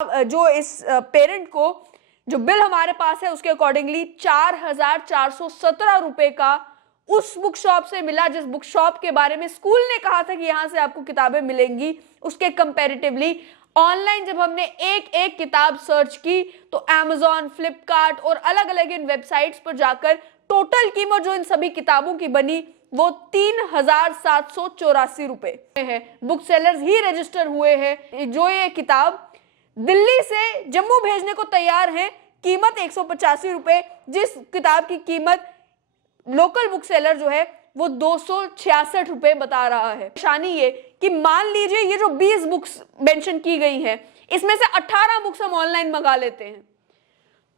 जो इस पेरेंट को जो बिल हमारे पास है उसके अकॉर्डिंगली 4,417 रुपए का उस बुक शॉप से मिला जिस बुक शॉप के बारे में स्कूल ने कहा था कि यहां से आपको किताबें मिलेंगी। उसके कंपैरेटिवली ऑनलाइन जब हमने एक एक किताब सर्च की तो Amazon, फ्लिपकार्ट और अलग अलग इन वेबसाइट्स पर जाकर टोटल कीमत जो इन सभी किताबों की बनी वो 3,784 रुपए है। बुक सेलर्स ही रजिस्टर हुए हैं जो ये किताब दिल्ली से जम्मू भेजने को तैयार हैं। कीमत 185 रुपए, जिस किताब की कीमत लोकल बुक सेलर जो है वो 266 रुपए बता रहा है। परेशानी ये कि मान लीजिए ये जो 20 बुक्स मेंशन की गई हैं इसमें से 18 बुक्स हम ऑनलाइन मंगा लेते हैं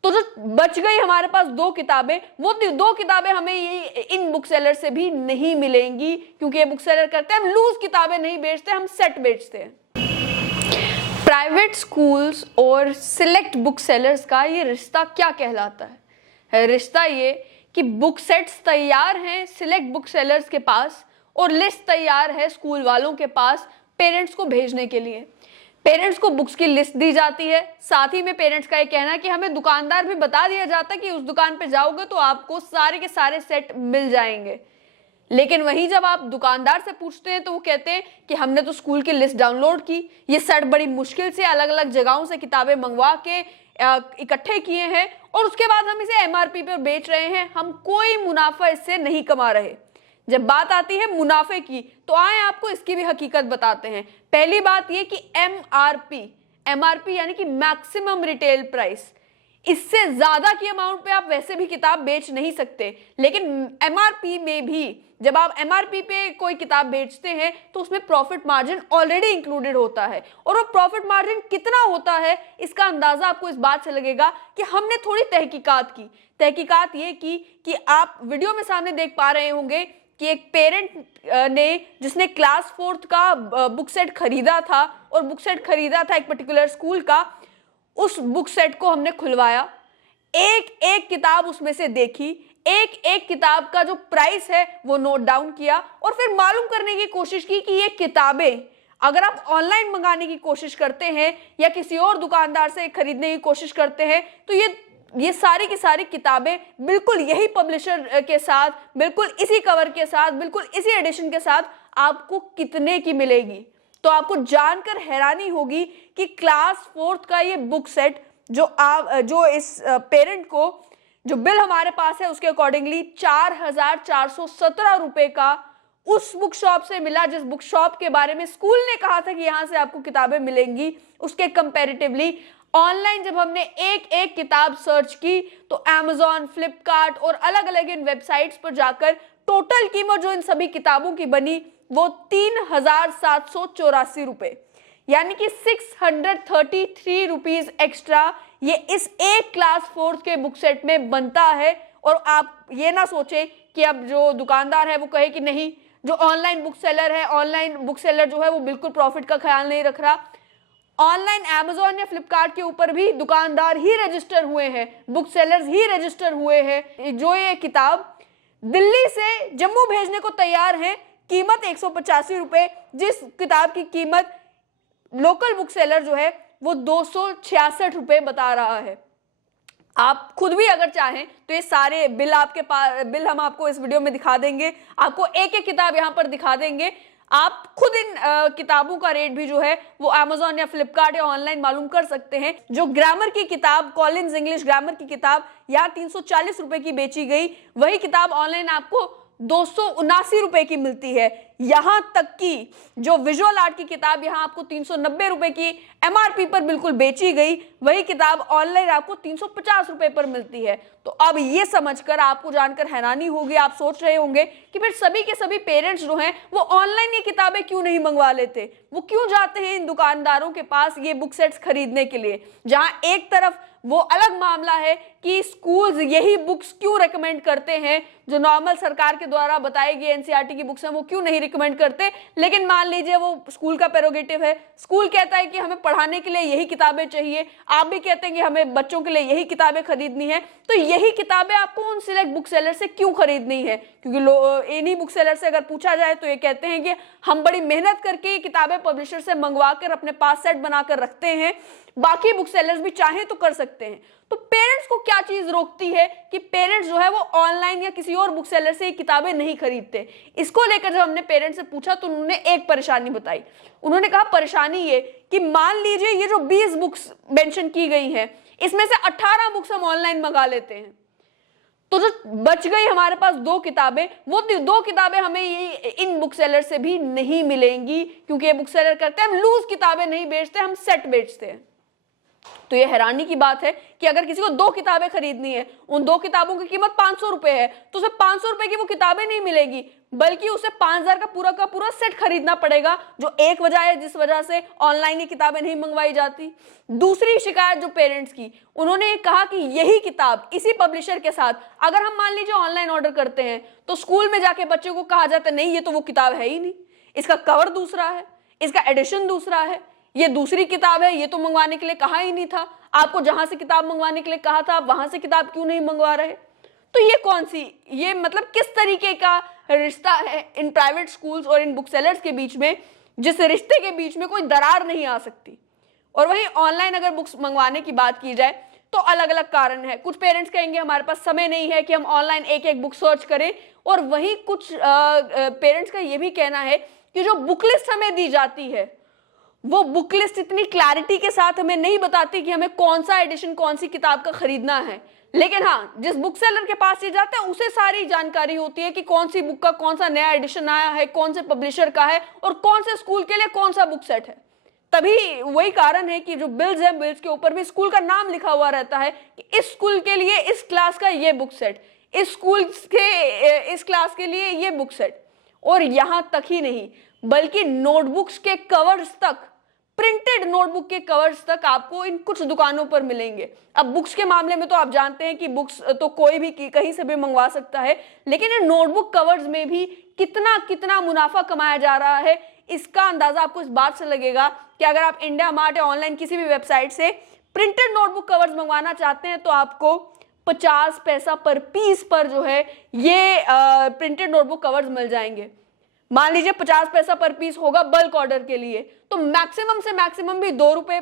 तो जो बच गई हमारे पास 2 किताबें, वो 2 किताबें हमें ये इन बुक सेलर से भी नहीं मिलेंगी क्योंकि ये बुक सेलर करते हैं हम लूज किताबें नहीं बेचते, हम सेट बेचते हैं। प्राइवेट स्कूल्स और सिलेक्ट बुक सेलर्स का ये रिश्ता क्या कहलाता है? रिश्ता ये कि बुक सेट्स तैयार हैं सिलेक्ट बुक सेलर्स के पास और लिस्ट तैयार है स्कूल वालों के पास पेरेंट्स को भेजने के लिए। पेरेंट्स को बुक्स की लिस्ट दी जाती है, साथ ही में पेरेंट्स का ये कहना है कि हमें दुकानदार भी बता दिया जाता है कि उस दुकान पे जाओगे तो आपको सारे के सारे सेट मिल जाएंगे। लेकिन वहीं जब आप दुकानदार से पूछते हैं तो वो कहते हैं कि हमने तो स्कूल की लिस्ट डाउनलोड की, ये सेट बड़ी मुश्किल से अलग अलग जगहों से किताबें मंगवा के इकट्ठे किए हैं और उसके बाद हम इसे MRP पर बेच रहे हैं, हम कोई मुनाफा इससे नहीं कमा रहे। जब बात आती है मुनाफे की तो आए आपको इसकी भी हकीकत बताते हैं। पहली बात ये कि MRP यानी कि मैक्सिमम रिटेल प्राइस, इससे ज्यादा की अमाउंट पे आप वैसे भी किताब बेच नहीं सकते, लेकिन MRP में भी जब आप MRP पे कोई किताब बेचते हैं तो उसमें प्रॉफिट मार्जिन ऑलरेडी इंक्लूडेड होता है और वो प्रॉफिट मार्जिन कितना होता है इसका अंदाजा आपको इस बात से लगेगा कि हमने थोड़ी तहकीकात की। तहकीकात ये की कि आप वीडियो में सामने देख पा रहे होंगे कि एक पेरेंट ने जिसने क्लास 4th का बुक सेट खरीदा था और बुक सेट खरीदा था एक पर्टिकुलर स्कूल का, उस बुक सेट को हमने खुलवाया, एक एक किताब उसमें से देखी, एक एक किताब का जो प्राइस है वो नोट डाउन किया और फिर मालूम करने की कोशिश की कि ये किताबें अगर आप ऑनलाइन मंगाने की कोशिश करते हैं या किसी और दुकानदार से खरीदने की कोशिश करते हैं तो ये सारी की सारी किताबें बिल्कुल यही पब्लिशर के साथ, बिल्कुल इसी कवर के साथ, बिल्कुल इसी एडिशन के साथ आपको कितने की मिलेगी। तो आपको जानकर हैरानी होगी कि क्लास 4th का ये बुक सेट जो इस पेरेंट को जो बिल हमारे पास है उसके अकॉर्डिंगली 4,417 रुपए का उस बुक शॉप से मिला जिस बुक शॉप के बारे में स्कूल ने कहा था कि यहां से आपको किताबें मिलेंगी। उसके कंपैरेटिवली ऑनलाइन जब हमने एक एक किताब सर्च की तो Amazon, फ्लिपकार्ट और अलग अलग इन वेबसाइट्स पर जाकर टोटल कीमत जो इन सभी किताबों की बनी वो 3,784 रुपए, यानी कि 633 रुपीज एक्स्ट्रा ये इस एक क्लास 4th के बुक सेट में बनता है। और आप ये ना सोचें कि अब जो दुकानदार है वो कहे कि नहीं, जो ऑनलाइन बुक सेलर है, ऑनलाइन बुक सेलर जो है वो बिल्कुल प्रॉफिट का ख्याल नहीं रख रहा। ऑनलाइन Amazon या फ्लिपकार्ट के ऊपर भी दुकानदार ही रजिस्टर हुए हैं, बुक सेलर्स ही रजिस्टर हुए हैं जो ये किताब दिल्ली से जम्मू भेजने को तैयार हैं। कीमत 185 रुपए, जिस किताब की कीमत लोकल बुक सेलर जो है वो 266 रुपए बता रहा है। आप खुद भी अगर चाहें तो ये सारे बिल आपके पास, बिल हम आपको इस वीडियो में दिखा देंगे, आपको एक एक किताब यहाँ पर दिखा देंगे। आप खुद इन किताबों का रेट भी जो है वो Amazon या फ्लिपकार्ट या ऑनलाइन मालूम कर सकते हैं। जो ग्रामर की किताब, कॉलिंस इंग्लिश ग्रामर की किताब यहाँ 340 रुपए की बेची गई, वही किताब ऑनलाइन आपको 279 रुपए की मिलती है। यहां तक कि जो विजुअल आर्ट की किताब यहां आपको 390 रुपए की MRP पर बिल्कुल बेची गई, वही किताब ऑनलाइन आपको 350 रुपए पर मिलती है। तो अब ये समझकर आपको जानकर हैरानी होगी, आप सोच रहे होंगे कि फिर सभी के सभी पेरेंट्स जो हैं वो ऑनलाइन ये किताबें क्यों नहीं मंगवा लेते, वो क्यों जाते हैं इन दुकानदारों के पास ये बुक सेट्स खरीदने के लिए। जहां एक तरफ वो अलग मामला है कि स्कूल्स यही बुक्स क्यों रेकमेंड करते हैं, जो नॉर्मल सरकार के द्वारा बताई गई NCERT की बुक्स हैं वो क्यों नहीं रिकमेंड करते। लेकिन मान लीजिए वो स्कूल का प्रेरोगेटिव है, स्कूल कहता है कि हमें पढ़ाने के लिए यही किताबें चाहिए, आप भी कहते हैं कि हमें बच्चों के लिए यही किताबें खरीदनी है, तो यही किताबें आपको उन सिलेक्ट बुक सेलर से क्यों खरीदनी है। क्योंकि इन्हीं बुक सेलर से अगर पूछा जाए तो ये कहते हैं कि हम बड़ी मेहनत करके किताबें पब्लिशर से मंगवा कर अपने पास सेट बनाकर रखते हैं, बाकी बुक सेलर्स भी चाहें तो कर सकते हैं। तो पेरेंट्स को क्या चीज रोकती है कि पेरेंट्स जो है वो ऑनलाइन या किसी और बुक सेलर से किताबें नहीं खरीदते? इसको लेकर जब हमने पेरेंट्स से पूछा तो उन्होंने एक परेशानी बताई। उन्होंने कहा परेशानी ये कि मान लीजिए ये जो 20 बुक्स मेंशन की गई हैं, इसमें से 18 बुक्स हम ऑनलाइन मंगा लेते हैं, तो जो बच गई हमारे पास 2 किताबें, वो 2 किताबें हमें ये इन बुक सेलर से भी नहीं मिलेंगी, क्योंकि ये बुक सेलर करते हैं हम लूज किताबें नहीं बेचते, हम सेट बेचते हैं। तो ये हैरानी की बात है कि अगर किसी को 2 किताबें खरीदनी है, उन 2 किताबों की कीमत 500 रुपए है, तो उसे 500 रुपए की वो किताबें नहीं मिलेगी, बल्कि उसे 5000 का पूरा सेट खरीदना पड़ेगा, जो एक वजह है जिस वजह से ऑनलाइन ये किताबें नहीं मंगवाई जाती। दूसरी शिकायत जो पेरेंट्स की, उन्होंने कहा कि यही किताब इसी पब्लिशर के साथ अगर हम मान लीजिए ऑनलाइन ऑर्डर करते हैं, तो स्कूल में जाके बच्चे को कहा जाता है नहीं ये तो वो किताब है ही नहीं, इसका कवर दूसरा है, इसका एडिशन दूसरा है, ये दूसरी किताब है, ये तो मंगवाने के लिए कहा ही नहीं था, आपको जहां से किताब मंगवाने के लिए कहा था आप वहां से किताब क्यों नहीं मंगवा रहे? तो ये कौन सी, ये मतलब किस तरीके का रिश्ता है इन प्राइवेट स्कूल्स और इन बुक सेलर्स के बीच में, जिस रिश्ते के बीच में कोई दरार नहीं आ सकती। और वहीं ऑनलाइन अगर बुक्स मंगवाने की बात की जाए तो अलग अलग कारण है। कुछ पेरेंट्स कहेंगे हमारे पास समय नहीं है कि हम ऑनलाइन एक एक बुक सर्च करें, और वहीं कुछ पेरेंट्स का ये भी कहना है कि जो बुक लिस्ट हमें दी जाती है वो बुक लिस्ट इतनी क्लैरिटी के साथ हमें नहीं बताती कि हमें कौन सा एडिशन कौन सी किताब का खरीदना है। लेकिन हाँ, जिस बुक सेलर के पास ये जाता है उसे सारी जानकारी होती है कि कौन सी बुक का कौन सा नया एडिशन आया है, कौन से पब्लिशर का है और कौन से स्कूल के लिए कौन सा बुक सेट है। तभी वही कारण है कि जो बिल्स है, बिल्स के ऊपर भी स्कूल का नाम लिखा हुआ रहता है कि इस स्कूल के लिए इस क्लास का ये बुक सेट, इस स्कूल के इस क्लास के लिए ये बुक सेट। और यहां तक ही नहीं, बल्कि नोटबुक्स के कवर्स तक, प्रिंटेड नोटबुक के कवर्स तक आपको इन कुछ दुकानों पर मिलेंगे। अब बुक्स के मामले में तो आप जानते हैं कि बुक्स तो कोई भी कहीं से भी मंगवा सकता है, लेकिन इन नोटबुक कवर्स में भी कितना कितना मुनाफा कमाया जा रहा है, इसका अंदाजा आपको इस बात से लगेगा कि अगर आप इंडिया मार्ट या ऑनलाइन किसी भी वेबसाइट से प्रिंटेड नोटबुक कवर्स मंगवाना चाहते हैं तो आपको 50 पैसा पर पीस पर जो है ये प्रिंटेड नोटबुक कवर्स मिल जाएंगे। मान लीजिए 50 पैसा पर पीस होगा बल्क ऑर्डर के लिए, तो मैक्सिमम से मैक्सिमम भी 2 रुपए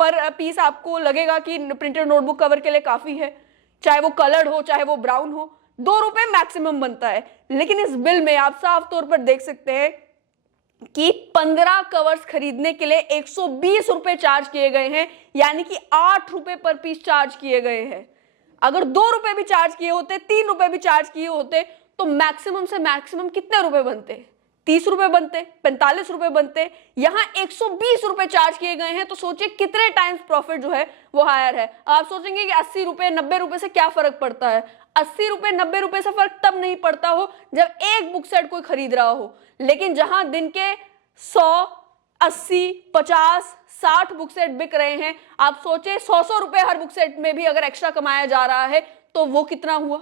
पर पीस आपको लगेगा कि प्रिंटेड नोटबुक कवर के लिए काफी है, चाहे वो कलर्ड हो चाहे वो ब्राउन हो, 2 रुपए मैक्सिमम बनता है। लेकिन इस बिल में आप साफ तौर पर देख सकते हैं कि 15 कवर्स खरीदने के लिए 120 रुपए चार्ज किए गए हैं, यानी कि 8 रुपए पर पीस चार्ज किए गए हैं। अगर 2 रुपए भी चार्ज किए होते, 3 रुपए भी चार्ज किए होते, तो मैक्सिमम से मैक्सिमम कितने रुपए बनते? 30 रुपए बनते, 45 रुपए बनते। यहां 120 रुपए चार्ज किए गए हैं, तो सोचिए कितने टाइम्स प्रॉफिट जो है वो हायर है। आप सोचेंगे कि 80 रुपए 90 रुपए से क्या फर्क पड़ता है? 80 रुपए 90 रुपए से फर्क तब नहीं पड़ता हो जब एक बुक सेट कोई खरीद रहा हो, लेकिन जहां दिन के 100, 80, 50, 60 बुक सेट बिक रहे हैं, आप सोचे 100 रुपए हर बुक सेट में भी अगर एक्स्ट्रा कमाया जा रहा है तो वो कितना हुआ?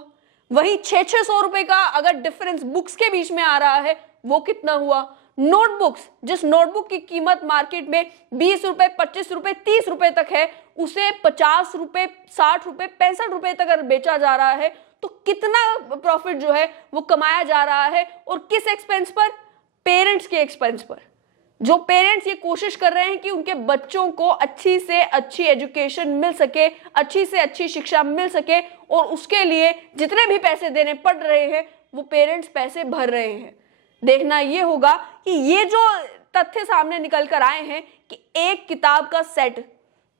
वहीं 600 रुपए का अगर डिफरेंस बुक्स के बीच में आ रहा है वो कितना हुआ? नोटबुक्स, जिस नोटबुक की कीमत मार्केट में 20 रुपए, 25 रुपए, 30 रुपए तक है, उसे 50 रुपए, 60 रुपए, 65 रुपए तक अगर बेचा जा रहा है तो कितना प्रॉफिट जो है वो कमाया जा रहा है। और किस एक्सपेंस पर? पेरेंट्स के एक्सपेंस पर। जो पेरेंट्स ये कोशिश कर रहे हैं कि उनके बच्चों को अच्छी से अच्छी एजुकेशन मिल सके, अच्छी से अच्छी शिक्षा मिल सके, और उसके लिए जितने भी पैसे देने पड़ रहे हैं वो पेरेंट्स पैसे भर रहे हैं। देखना ये होगा कि ये जो तथ्य सामने निकल कर आए हैं कि एक किताब का सेट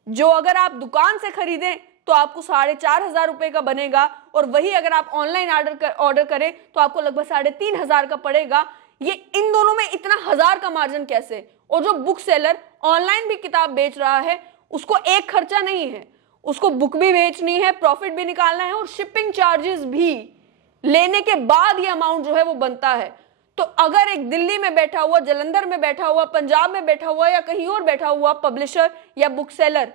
जो अगर आप दुकान से खरीदें तो आपको 4,500 रुपए का बनेगा, और वही अगर आप ऑनलाइन ऑर्डर करें तो आपको लगभग 3,500 का पड़ेगा। ये इन दोनों में इतना 1000 का मार्जिन कैसे? और जो बुक सेलर ऑनलाइन भी किताब बेच रहा है उसको एक खर्चा नहीं है, उसको बुक भी बेचनी है, प्रॉफिट भी निकालना है, और शिपिंग चार्जेस भी लेने के बाद ये अमाउंट जो है वो बनता है। तो अगर एक दिल्ली में बैठा हुआ, जलंधर में बैठा हुआ, पंजाब में बैठा हुआ या कहीं और बैठा हुआ पब्लिशर या बुक सेलर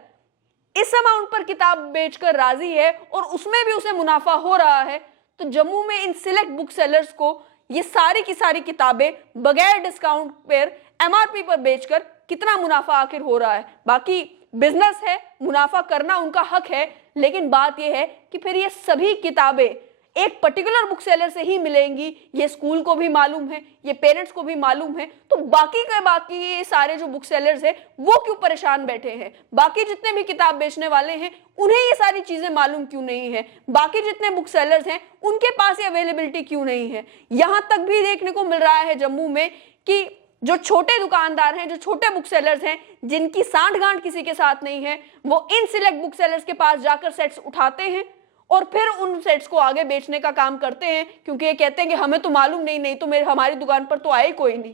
इस अमाउंट पर किताब बेचकर राजी है और उसमें भी उसे मुनाफा हो रहा है, तो जम्मू में इन सिलेक्ट बुक सेलर्स को ये सारी की सारी किताबें बगैर डिस्काउंट पर एमआरपी पर बेचकर कितना मुनाफा आखिर हो रहा है? बाकी बिजनेस है, मुनाफा करना उनका हक है, लेकिन बात यह है कि फिर ये सभी किताबें एक पर्टिकुलर बुक सेलर से ही मिलेंगी, ये स्कूल को भी मालूम है, ये पेरेंट्स को भी मालूम है, तो बाकी सारे जो बुक सेलर्स हैं वो क्यों परेशान बैठे हैं? बाकी जितने भी किताब बेचने वाले हैं उन्हें ये सारी चीजें मालूम क्यों नहीं है? बाकी जितने बुक सेलर्स हैं उनके पास ये अवेलेबिलिटी क्यों नहीं है? यहां तक भी देखने को मिल रहा है जम्मू में कि जो छोटे दुकानदार हैं, जो छोटे बुक सेलर्स हैं, जिनकी सांठ-गांठ किसी के साथ नहीं है, वो इन सिलेक्ट बुक सेलर्स के पास जाकर सेट्स उठाते हैं और फिर उन सेट्स को आगे बेचने का काम करते हैं, क्योंकि ये कहते हैं कि हमें तो मालूम नहीं तो हमारी दुकान पर तो आए कोई नहीं।